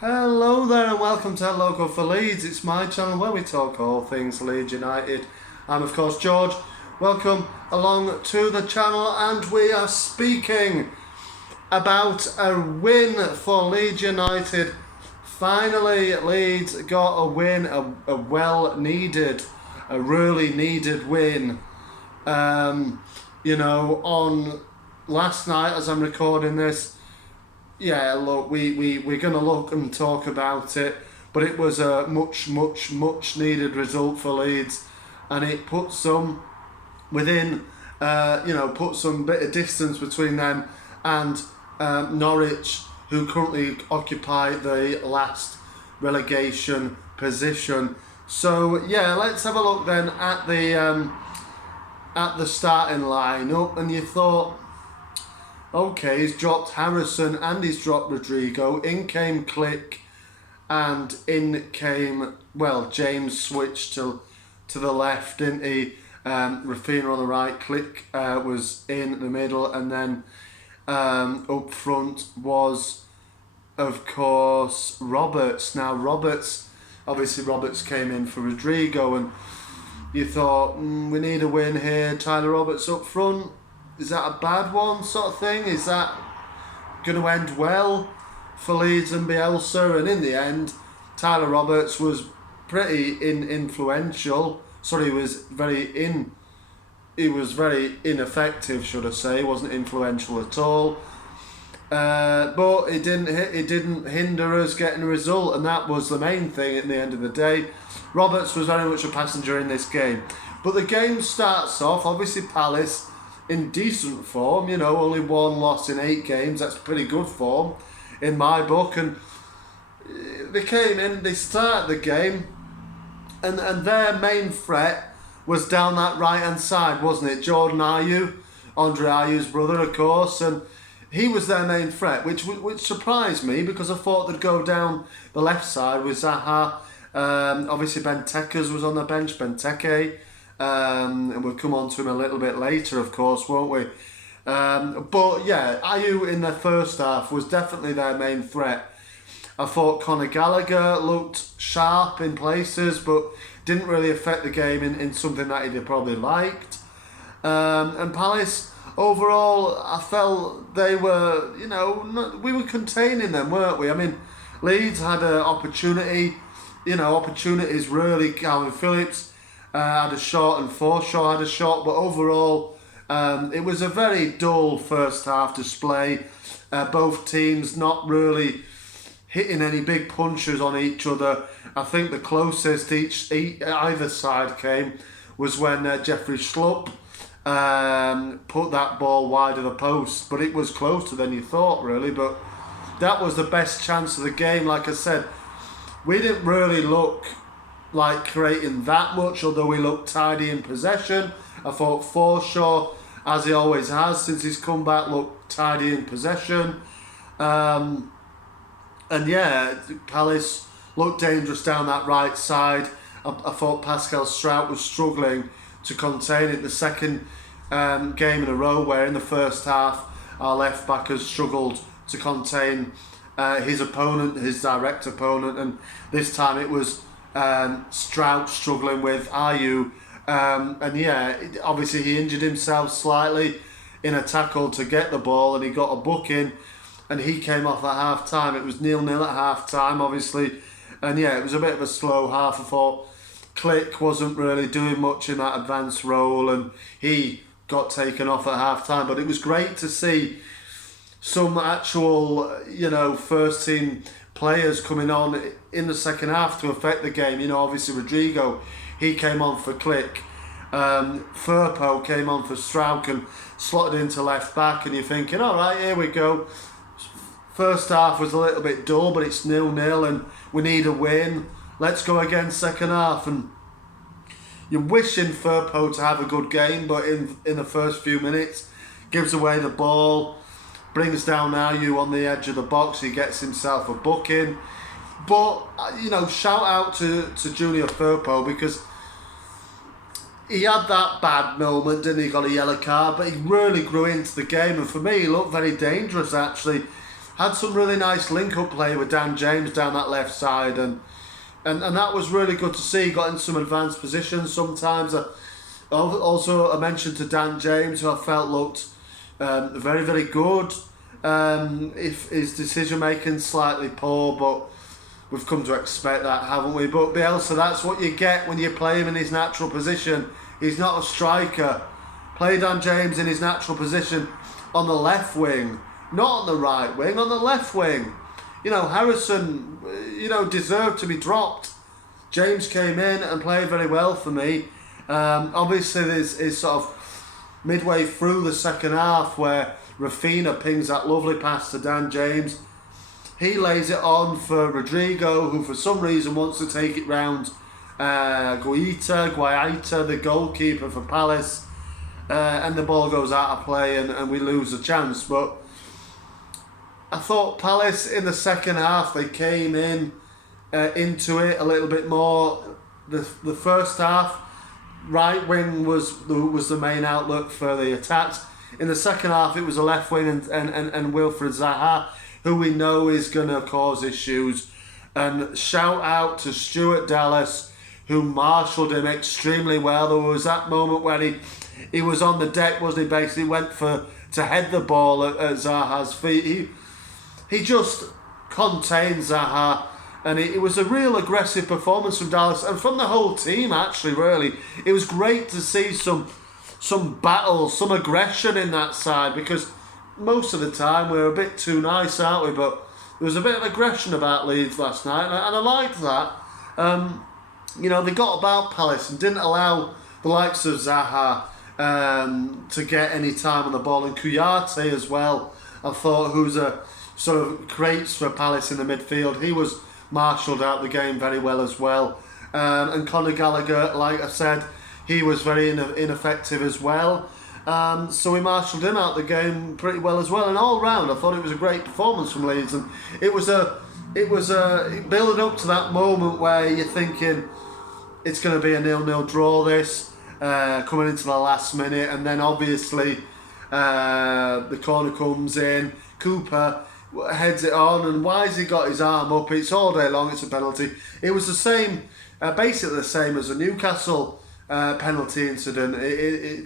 Hello there and welcome to Local for Leeds. It's my channel where we talk all things Leeds United. I'm of course George. Welcome along to the channel and we are speaking about a win for Leeds United. Finally Leeds got a win, a well needed, a really needed win. On last night as I'm recording this. Yeah, look, we're going to look and talk about it, but it was a much needed result for Leeds, and it put some within, put some bit of distance between them and Norwich, who currently occupy the last relegation position. So yeah, let's have a look then at the starting lineup, and you thought, okay, he's dropped Harrison and he's dropped Rodrigo. In came Click and in came, James switched to the left, didn't he? Rafinha on the right, Click was in the middle, and then up front was, of course, Roberts. Now, Roberts came in for Rodrigo, and you thought, we need a win here. Tyler Roberts up front. Is that a bad one, sort of thing? Is that going to end well for Leeds and Bielsa? And in the end, Tyler Roberts was pretty influential. Sorry, he was very ineffective, should I say? He wasn't influential at all. But it didn't hinder us getting a result, and that was the main thing at the end of the day. Roberts was very much a passenger in this game. But the game starts off, obviously Palace in decent form, only one loss in 8 games. That's pretty good form in my book. And they came in, they started the game, and their main threat was down that right hand side, wasn't it? Jordan Ayew, Andre Ayew's brother, of course, and he was their main threat, which surprised me, because I thought they'd go down the left side with Zaha. Obviously Benteke's was on the bench, Benteke. And we'll come on to him a little bit later, of course, won't we? But yeah, Ayew in the first half was definitely their main threat. I thought Conor Gallagher looked sharp in places, but didn't really affect the game in something that he'd have probably liked. And Palace, overall, I felt they were, we were containing them, weren't we? I mean, Leeds had an opportunity, opportunities really. Calvin Phillips had a shot and Forshaw had a shot, but overall it was a very dull first half display. Both teams not really hitting any big punches on each other. I think the closest either side came was when Jeffrey Schlupp put that ball wide of the post, but it was closer than you thought, really. But that was the best chance of the game. Like I said, we didn't really look like creating that much, although we looked tidy in possession. I thought Forshaw, as he always has since he's come back, looked tidy in possession. And yeah, Palace looked dangerous down that right side. I thought Pascal Strout was struggling to contain it. The second game in a row where in the first half our left back has struggled to contain his opponent, his direct opponent, and this time it was Strout struggling with Ayew, and yeah, obviously he injured himself slightly in a tackle to get the ball, and he got a booking, and he came off at half time. It was 0-0 at half time, obviously, and yeah, it was a bit of a slow half. I thought Click wasn't really doing much in that advanced role, and he got taken off at half time. But it was great to see some actual, first team players coming on in the second half to affect the game. Obviously Rodrigo, he came on for Click. Firpo came on for Strouk and slotted into left back, and you're thinking, all right, here we go. First half was a little bit dull, but it's 0-0 and we need a win. Let's go again second half. And you're wishing Firpo to have a good game, but in the first few minutes, gives away the ball, brings down Ayew on the edge of the box. He gets himself a booking. But, shout out to Junior Firpo, because he had that bad moment, didn't he? Got a yellow card, but he really grew into the game. And for me, he looked very dangerous, actually. had some really nice link-up play with Dan James down that left side, and that was really good to see. He got in some advanced positions sometimes. Also, a mention to Dan James, who I felt looked very, very good. If his decision making slightly poor, but we've come to expect that, haven't we? But Bielsa, that's what you get when you play him in his natural position. He's not a striker. Play Dan James in his natural position on the left wing, not on the right wing, on the left wing. Harrison, deserved to be dropped. James came in and played very well for me. Obviously, there's sort of midway through the second half where Rafinha pings that lovely pass to Dan James. He lays it on for Rodrigo, who for some reason wants to take it round Guaita, the goalkeeper for Palace, and the ball goes out of play and we lose a chance. But I thought Palace in the second half, they came into it a little bit more. The first half, right wing was the main outlet for the attacks. In the second half, it was a left wing and Wilfried Zaha, who we know is going to cause issues. And shout out to Stuart Dallas, who marshalled him extremely well. There was that moment when he was on the deck, wasn't he? Basically went to head the ball at Zaha's feet. He just contained Zaha, and it was a real aggressive performance from Dallas and from the whole team, actually, really. It was great to see some battle, some aggression in that side, because most of the time we're a bit too nice, aren't we? But there was a bit of aggression about Leeds last night, and I liked that. They got about Palace and didn't allow the likes of Zaha to get any time on the ball, and Kouyaté as well, I thought, who's a sort of creates for Palace in the midfield. He was marshalled out the game very well as well. And Conor Gallagher, like I said, he was very ineffective as well. So we marshalled him out the game pretty well as well. And all round, I thought it was a great performance from Leeds. And it was building up to that moment where you're thinking it's going to be a 0-0 draw, this, coming into the last minute. And then obviously the corner comes in. Cooper heads it on, and why has he got his arm up? It's all day long, it's a penalty. It was the same, basically the same as the Newcastle penalty incident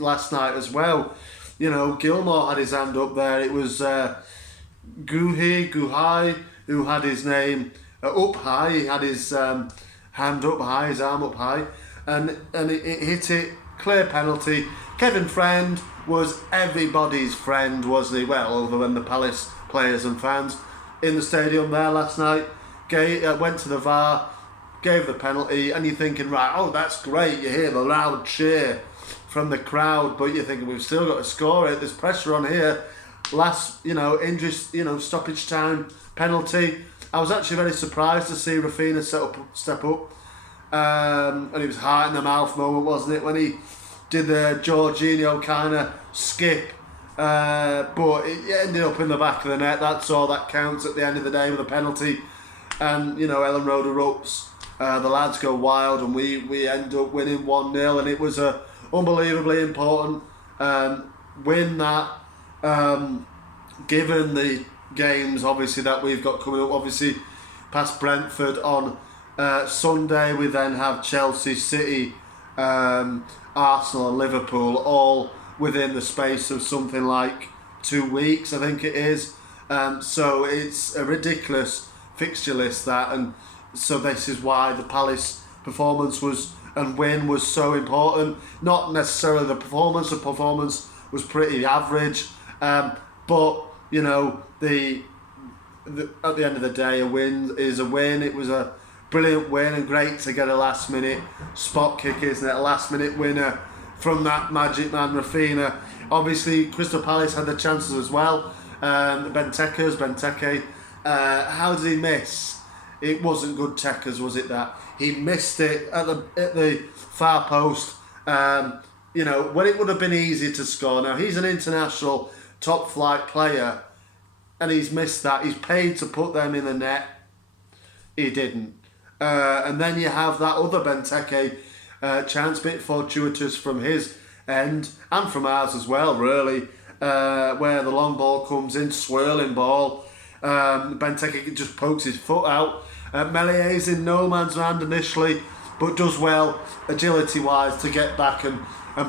last night as well. Gilmore had his hand up there. It was Guhai, who had his name up high. He had his hand up high, his arm up high, and it hit it. Clear penalty. Kevin Friend was everybody's friend, wasn't he? Well, other than the Palace players and fans in the stadium there last night. Went to the VAR, gave the penalty, and you're thinking, right, oh, that's great. You hear the loud cheer from the crowd, but you're thinking, we've still got to score it. There's pressure on here. Last, injury, stoppage time penalty. I was actually very surprised to see Rafinha step up. And it was heart in the mouth moment, wasn't it, when he did the Jorginho kind of skip. But it ended up in the back of the net. That's all that counts at the end of the day with a penalty. And Ellen Road erupts, the lads go wild, and we end up winning 1-0, and it was a unbelievably important win, that given the games obviously that we've got coming up. Obviously past Brentford on Sunday, we then have Chelsea, City, Arsenal and Liverpool, all within the space of something like 2 weeks, I think it is. So it's a ridiculous fixture list, that, and so this is why the Palace performance and win was so important. Not necessarily the performance was pretty average, but at the end of the day, a win is a win. It was a brilliant win, and great to get a last minute spot kick, isn't it? A last minute winner from that magic man Rafinha. Obviously Crystal Palace had the chances as well. Benteke, how did he miss? It wasn't good Tekers, was it, that he missed it at the far post, when it would have been easy to score. Now he's an international top flight player, and he's missed that. He's paid to put them in the net. He didn't. And then you have that other Benteke chance, bit fortuitous from his end and from ours as well, really, where the long ball comes in, swirling ball, Benteke just pokes his foot out. Melié's in no man's land initially, but does well agility-wise to get back and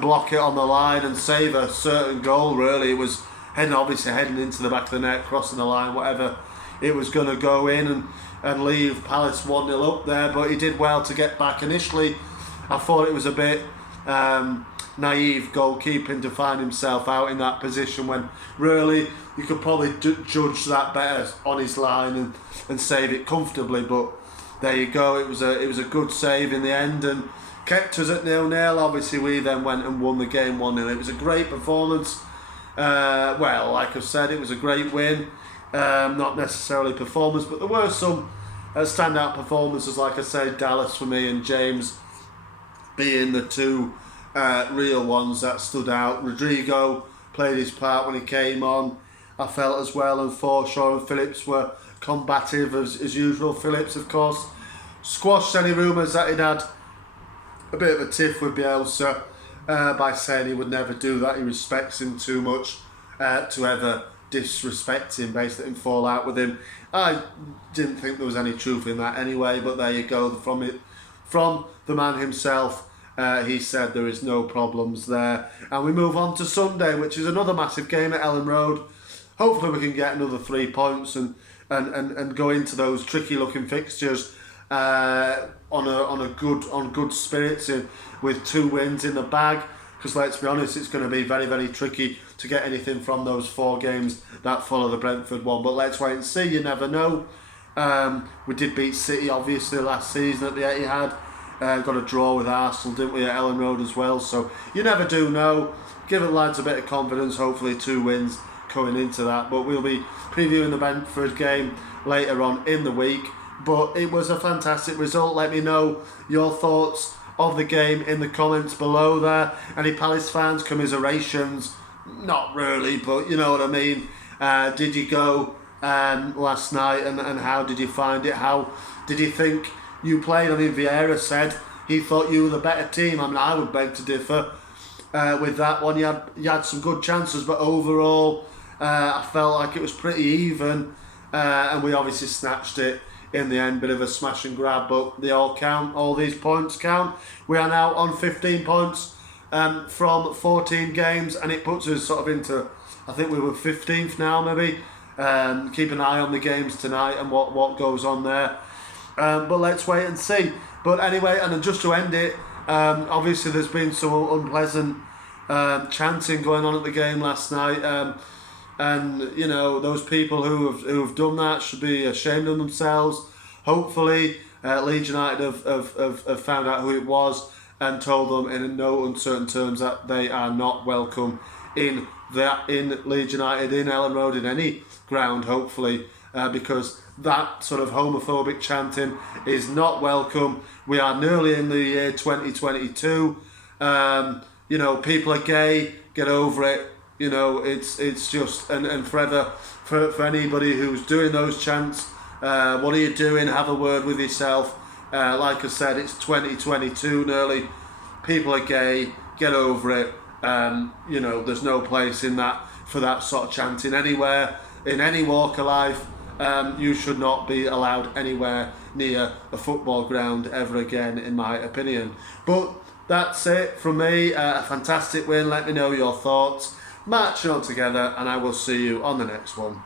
block it on the line and save a certain goal, really. It was obviously heading into the back of the net, crossing the line, whatever. It was going to go in and leave Palace 1-0 up there, but he did well to get back. Initially, I thought it was a bit naive goalkeeping to find himself out in that position when really you could probably judge that better on his line and save it comfortably. But there you go, it was a good save in the end and kept us at 0-0. Obviously we then went and won the game 1-0. It was a great performance. Well, like I've said, it was a great win. Not necessarily performance, but there were some standout performances, like I said, Dallas for me and James being the two real ones that stood out. Rodrigo played his part when he came on, I felt, as well, and Forshaw and Phillips were combative as usual. Phillips, of course, squashed any rumours that he'd had a bit of a tiff with Bielsa by saying he would never do that. He respects him too much to ever disrespect him, basically, and fall out with him. I didn't think there was any truth in that anyway, but there you go. From the man himself, he said there is no problems there. And we move on to Sunday, which is another massive game at Ellen Road. Hopefully we can get another 3 points and go into those tricky looking fixtures on good spirits with 2 wins in the bag. Because let's be honest, it's going to be very, very tricky to get anything from those 4 games that follow the Brentford one. But let's wait and see. You never know. We did beat City obviously last season at the Etihad. Got a draw with Arsenal, didn't we, at Ellen Road as well. So you never do know. Give the lads a bit of confidence. Hopefully 2 wins coming into that. But we'll be previewing the Brentford game later on in the week. But it was a fantastic result. Let me know your thoughts of the game in the comments below there. Any Palace fans, commiserations? Not really, but you know what I mean. Did you go last night and how did you find it? How did you think you played? I mean, Vieira said he thought you were the better team. I mean, I would beg to differ with that one. You had some good chances, but overall I felt like it was pretty even, and we obviously snatched it in the end. Bit of a smash and grab, but they all count. All these points count. We are now on 15 points from 14 games, and it puts us sort of into, I think we were 15th now maybe. Keep an eye on the games tonight and what goes on there. But let's wait and see. But anyway, and then just to end it, obviously there's been some unpleasant chanting going on at the game last night, and you know, those people who have done that should be ashamed of themselves. Hopefully Leeds United have found out who it was and told them in no uncertain terms that they are not welcome in Leeds United, in Ellen Road, in any ground, hopefully, because that sort of homophobic chanting is not welcome. We are nearly in the year 2022. You know, people are gay, get over it. You know, it's just, and forever, for anybody who's doing those chants, what are you doing? Have a word with yourself. Like I said, it's 2022 nearly. People are gay, get over it. You know, there's no place in that for that sort of chanting anywhere, in any walk of life. You should not be allowed anywhere near a football ground ever again, in my opinion. But that's it from me. A fantastic win. Let me know your thoughts. Marching on together, and I will see you on the next one.